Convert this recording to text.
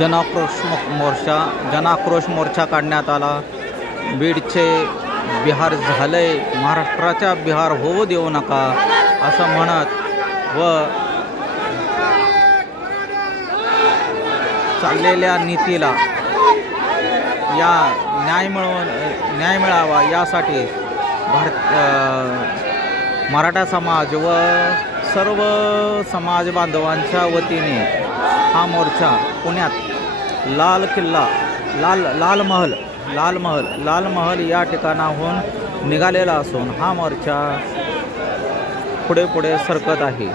जनाक्रोश मोर्चा काढण्यात आला। बीडचे बिहार झालंय, महाराष्ट्राच्या बिहार होऊ देऊ नका असं म्हणत व चाललेल्या नीतीला या न्याय मिळावा यासाठी मराठा समाज व सर्व समाज बांधवांच्या वतीने हा मोर्चा पुण्यात लाल महल या ठिकाणाहून निघालेला असून हा मोर्चा पुढे सरकत आहे।